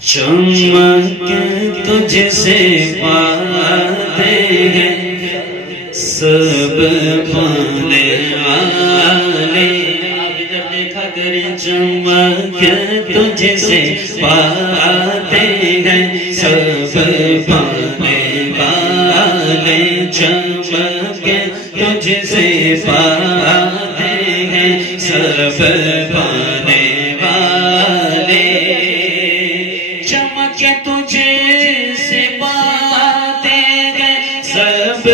چمک تجھ سے پاتے ہیں سب پانے والے. آپ ادھر دیکھا کریں. چمک تجھ سے پاتے ہیں سب پانے والے. چمک تجھ سے پاتے ہیں سب پانے والے. چمک تجھ سے پاتے ہیں سب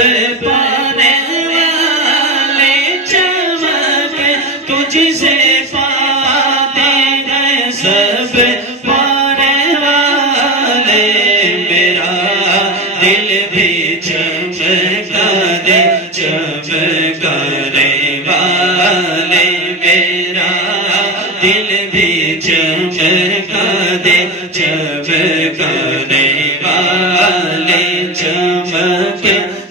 پانے والے. چمک تجھ سے پاتے ہیں سب پانے والے. میرا دل بھی چمکا دے چمکانے والے. میرا دل بھی چمکا دے چمکانے والے. چمک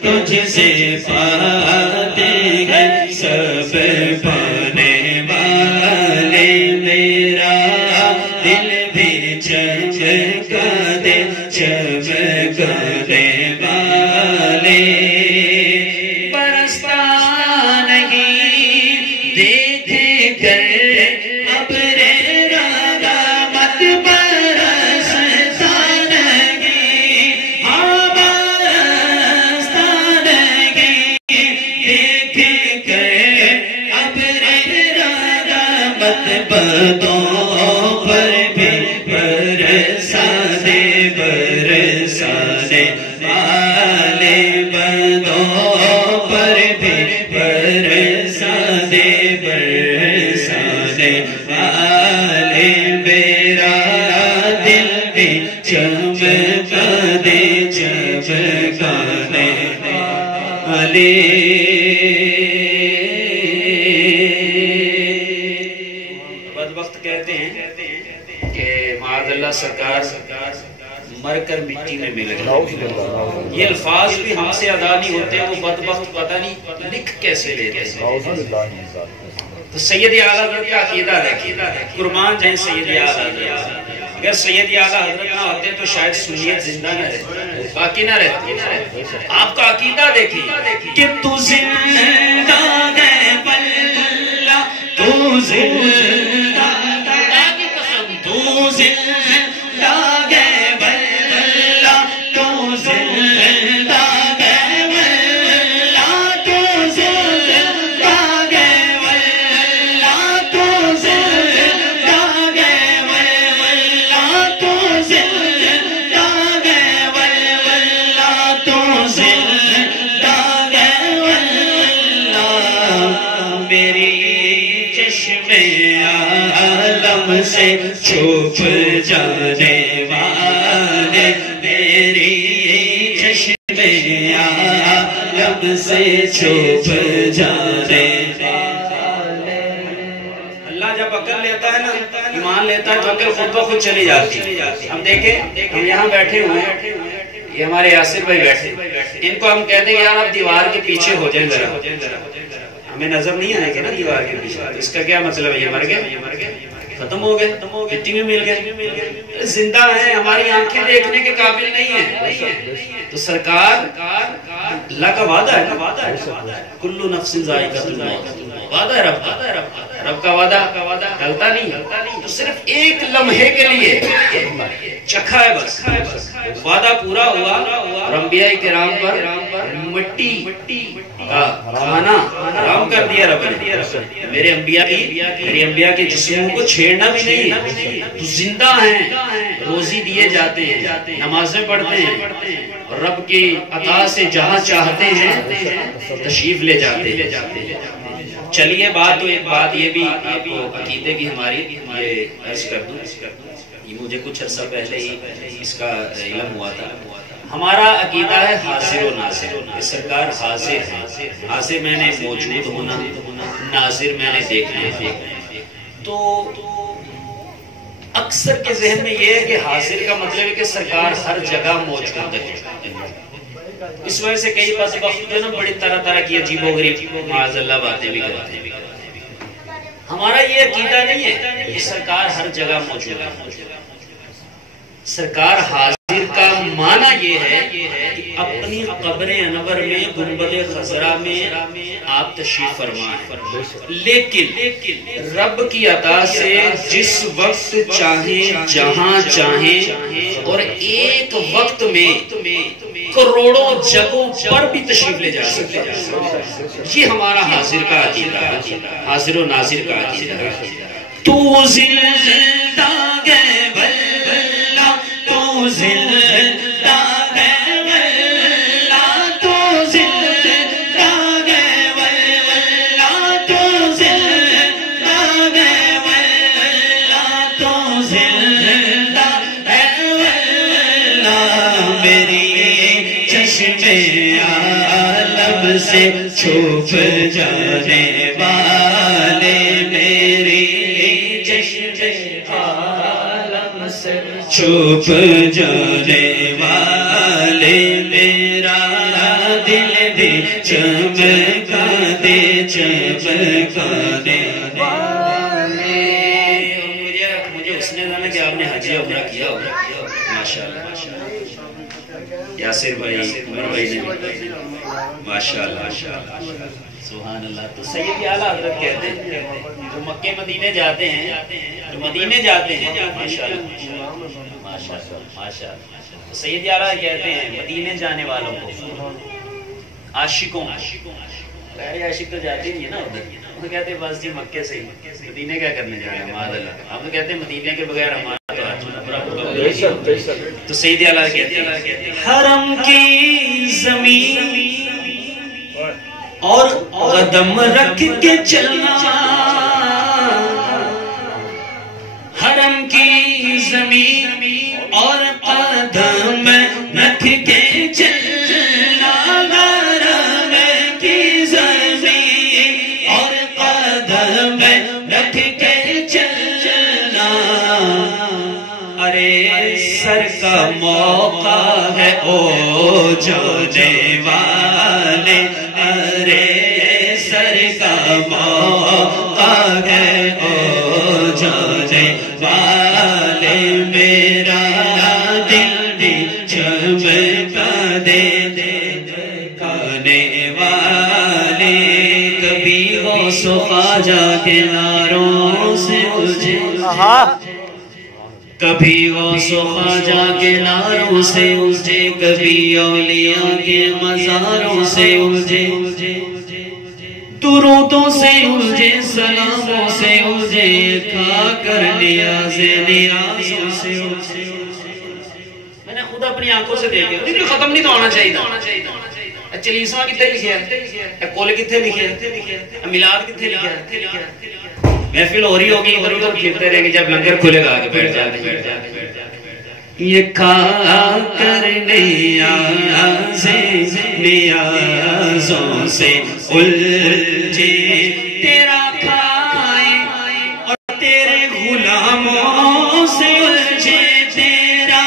تجھ سے پاتے ہیں سب پانے والے. میرا دل بھی چمکا دے چمکانے والے. برستا نہیں دیکھے کر ابر رحمت برستا نہیں. ہاں برستا نہیں دیکھے کر ابر رحمت. بدوں پر بھی برسا دے برسانے والے. بدوں پر بھی برسا دے برسانے والے. میرا دل بھی چمکا دے چمکانے والے. بدبخت کہتے ہیں کہ معاذ اللہ سرکار مر کر مٹی میں مل گئے. یہ الفاظ بھی ہم سے ادا نہیں ہوتے. وہ بدبخت پتہ نہیں لکھ کیسے لیتے ہیں. تو سید اعلیٰ حضرت کا عقیدہ ہے. قربان جائیں سید اعلیٰ حضرت. اگر سید اعلیٰ حضرت نہ ہوتے تو شاید سنیت زندہ نہ رہتی باقی نہ رہتی. آپ کا عقیدہ دیکھیے کہ تو زندہ ہے بلّہ تو زندہ ہے تو زندہ ہے بلّہ تو زندہ ہے بلّہ تو زندہ ہے بلّہ تو زندہ ہے بلّہ تو زندہ ہے بلّہ تو زندہ ہے بلّہ. میری چشم عالم سے چھپ جانے والے. میری چشم عالم سے چھپ جانے والے. اللہ جب عقل لیتا ہے نا ایمان لیتا ہے تو عقل خود بخود چلی جاتی. ہم دیکھیں ہم یہاں بیٹھے ہوئے ہیں. یہ ہمارے یاسر بھائی بیٹھے. ان کو ہم کہتے ہیں یار آپ دیوار کے پیچھے ہو جائیں ذرا. ہمیں نظر نہیں آئے گا نا دیوار کے پیچھے. اس کا کیا مطلب ہے؟ یہ مر گئے ختم ہو گئے مٹی میں مل گئے. زندہ ہیں ہماری آنکھیں دیکھنے کے قابل نہیں ہیں. تو سرکار اللہ کا وعدہ ہے. کل نفس ذائقۃ الموت. وعدہ ہے رب کا وعدہ ٹلتا نہیں. تو صرف ایک لمحے کے لیے چکھا ہے بس. وعدہ پورا ہوا اور انبیاء کرام پر مٹی کا کھانا حرام کر دیا رب نے. میرے انبیاء کے جسموں کو چھیڑنا بھی نہیں. تو زندہ ہیں روزی دیے جاتے ہیں نمازیں پڑھتے ہیں اور رب کی عطا سے جہاں چاہتے ہیں تشریف لے جاتے ہیں. چلیے بات تو ایک بات یہ بھی آپ کو عقیدے کی ہماری یہ عرض کر دوں. یہ مجھے کچھ عرصہ پہلے ہی اس کا علم ہوا تھا. ہمارا عقیدہ ہے حاضر و ناظر. سرکار حاضر ہے. حاضر میں نے موجود ہونا, ناظر میں نے دیکھنا. تو اکثر کے ذہن میں یہ ہے کہ حاضر کا مطلب ہے کہ سرکار ہر جگہ موجود ہے. اس وجہ سے کئی بدبخت جو نا بڑی طرح طرح کی عجیب و غریب معاذ اللہ باتیں بھی کرتے ہیں. ہمارا یہ عقیدہ نہیں ہے کہ سرکار ہر جگہ موجود ہے. سرکار حاضر کا معنی یہ ہے کہ اپنی قبر انور میں گنبد خضرا میں آپ تشریف فرما ہے، لیکن رب کی عطا سے جس وقت چاہیں جہاں چاہیں اور ایک وقت میں کروڑوں جگہوں پر بھی تشریف لے جا سکتے ہیں. یہ ہمارا حاضر کا عقیدہ ہے، حاضر و ناظر کا عقیدہ ہے. تو زندہ ہے واللہ، تو زندہ ہے واللہ، تو زندہ ہے واللہ، تو زندہ ہے واللہ، تو زندہ ہے واللہ. میری چشم عالم سے چھپ جانے والے، میری چشم عالم سے چھپ جانے والے، میرا دل بھی چمکا دے چمکا دے والے. مجھے اس نے جانا کہ آپ نے حج عمرہ کیا ہوگا. ماشاءاللہ یاسر بھائی، عمر بھائی نے ماشاءاللہ سبحان اللہ. تو سید اعلیٰ حضرت کہتے ہیں جو مکے مدینے جاتے ہیں، جو مدینے جاتے ہیں، ماشاءاللہ ماشاءاللہ، تو سید اعلیٰ کہتے ہیں مدینے جانے والوں کو، عاشقوں، غیر عاشق تو جاتے نہیں ہے نا ادھر، وہ کہتے ہیں بس جی مکے سے ہی، مدینے کیا کرنے جانا ہے معاذ اللہ. ہم تو کہتے ہیں مدینے کے بغیر ہمارا تو سید اعلیٰ کہتے ہیں حرم کی زمین اور قدم رکھ کے چلنا، حرم کی زمین اور قدم رکھ کے چلنا، حرم کی زمین اور قدم رکھ کے چلنا. ارے سر کا موقع ہے او جانے والے، ارے سر کا موقع ہے او جانے والے، میرا دل بھی چمکا دے چمکانے والے. کبھی غوث و خواجہ کے نعروں سے الجھے، کبھی غوث و خواجہ کے نعروں سے الجھے، کبھی اولیاء کے مزاروں سے الجھے، درودوں سے الجھے، سلاموں سے الجھے، کھا کر نیاز نیازوں سے الجھے. میں نے خود اپنی آنکھوں سے دیکھا، لیکن ختم نہیں تو ہونا چاہیے. چلیسواں کتنے لکھے ہیں، کول کتنے لکھے ہیں، میلاد کتنے لکھے ہیں. محفل ہو رہی ہوگی، ادھر ادھر پھرتے رہیں گے، جب لنگر کھلے گا آگے بیٹھ جاتے ہیں. یہ کھا کر نیازوں سے الجھے، تیرا کھائے اور تیرے غلاموں سے الجھے، تیرا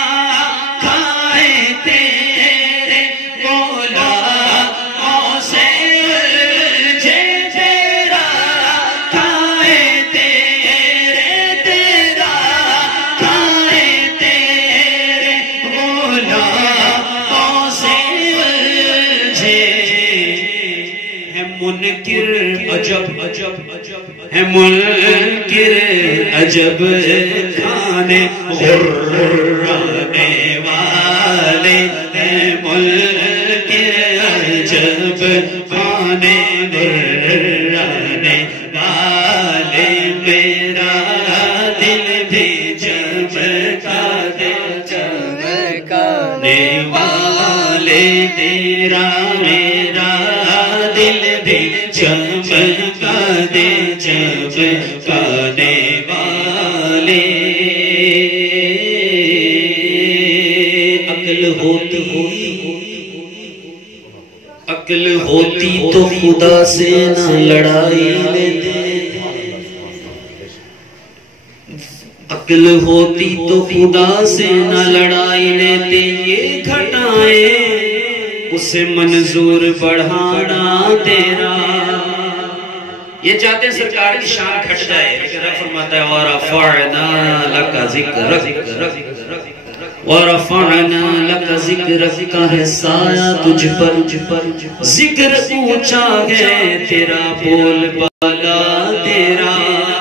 کھائے تیرے غلاموں سے الجھے، تیرا کھائے تیرے، تیرا کھائے تیرے غلاموں سے الجھے. ہے منکر عجب ہے منکر عجب کھانے غرانے والے، ہے منکر عجب کھانے غرانے والے، میرا دل بھی چمکا دے چمکانے والے، تیرا میرا دل بھی چمکا دے چمکانے والے. عقل ہوتی تو خدا سے نہ لڑائی لیتے، عقل ہوتی تو خدا سے نہ لڑائی لیتے، یہ گھٹائیں اسے منظور بڑھانا تیرا. یہ چاہتے ہیں سرکار کی شان گھٹ جائے، لیکن رب فرماتا ہے وَرَفَعْنَا لَكَ ذِكْرَكَ وَرَفَعْنَا لَكَ ذِكْرَكَ کا ہے سایہ تجھ پر، ذکر اونچا ہے تیرا، بول بالا تیرا،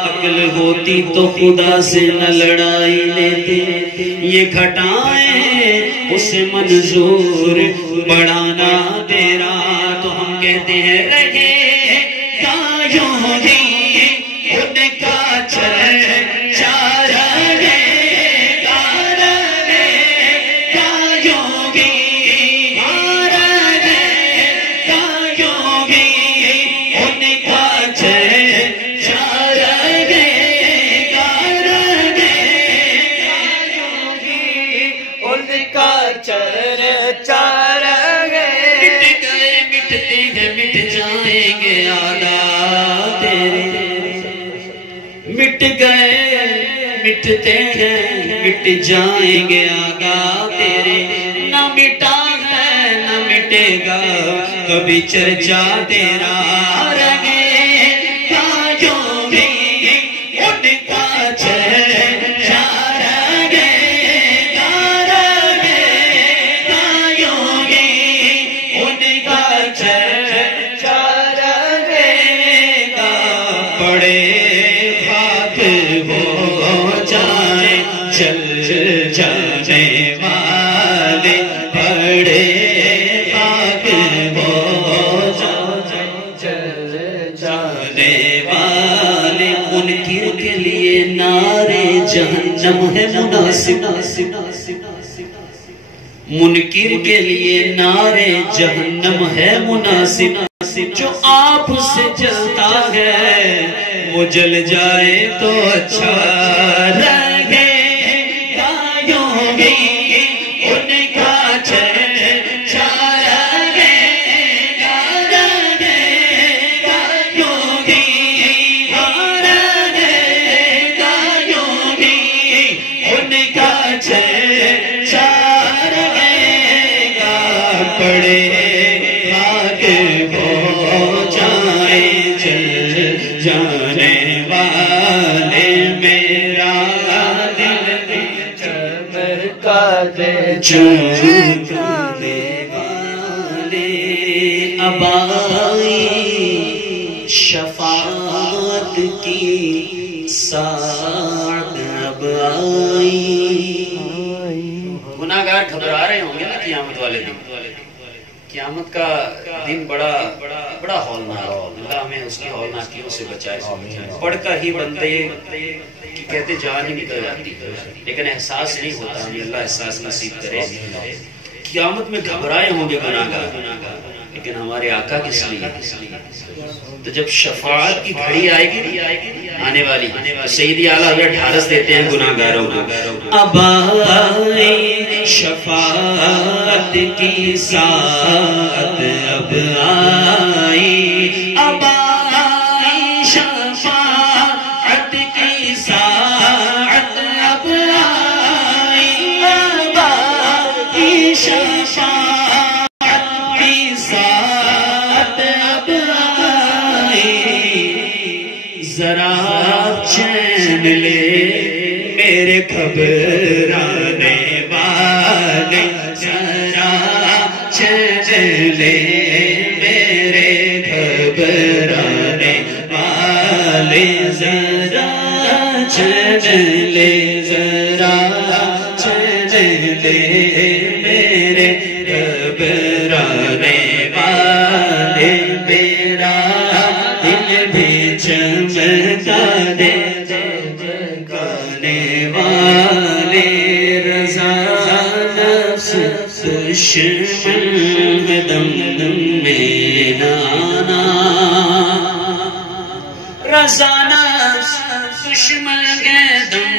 عقل ہوتی تو خدا سے نہ لڑائی لیتے، یہ گھٹائیں اسے منظور بڑھانا تیرا، تو ہم کہتے ہیں رہے مٹتے ہیں مٹ جائیں گے آقا تیرے، نہ مٹا ہے نہ مٹے گا کبھی چرچا تیرا، رہے کاجوں بھی ان کا چرچا، رہے کاجوں بھی ان کا چرچا، رہے گا پڑے جانے والے بڑے پاک ہو جانے والے، منکر کے لیے نعرے جہنم ہے مناسب، منکر کے لیے نعرے جہنم ہے مناسب، جو آپ سے جلتا ہے وہ جل جائے تو اچھا، رہے ان کا چرچا، رہے یوگی، ان کا چرچا، رہے گا پڑے خاک ہو جائیں چل جانے والے، میرا چاہنے والے، اب آئی شفاعت کی ساعت، اب آئی۔ گناہگار گھبرا رہے ہوں گے نا قیامت والے دن، قیامت کا دن بڑا ہولناک، اللہ ہمیں اس کی ہولناکیوں سے بچائے، پڑھ کر ہی بندے کہتے جان ہی نکل جاتی، لیکن احساس نہیں ہوتا، ہمیں اللہ احساس نصیب کرے۔ قیامت میں گھبرائے ہوں گے گناہگار، لیکن ہمارے آقا کس لیے؟ تو جب شفاعت کی گھڑی آئے گی آنے والی، سیدی اعلیٰ حضرت ڈھارس دیتے ہیں گناہگاروں کو، اب آئی شفاعت کی ساعت، اب آئی، اب آئی شفاعت کی ساعت، اب آئی، اب آئی شفاعت کی ساعت، اب آئی، ذرا چین لے میرے گھبرانے والے، ذرا چین لے میرے گھبرانے والے، ذرا چین لے، ذرا چین لے میرے گھبرانے والے، میرا دل بھی چمکا دے گانے والے، رضا نفس دشمن دم میں نانا، رضا نفس دشمن کے دم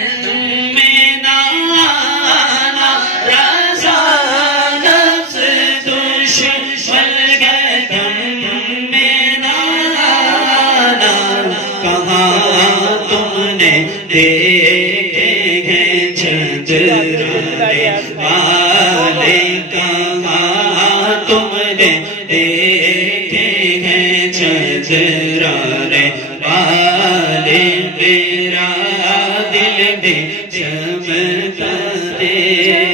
میں نانا، رضا نفس دشمن کے دم میں نانا، کہاں تم نے دیکھے ہیں چندرانے والے، کہاں تم نے دیکھے ہیں چندرانے والے میرا دل میں چمکا دے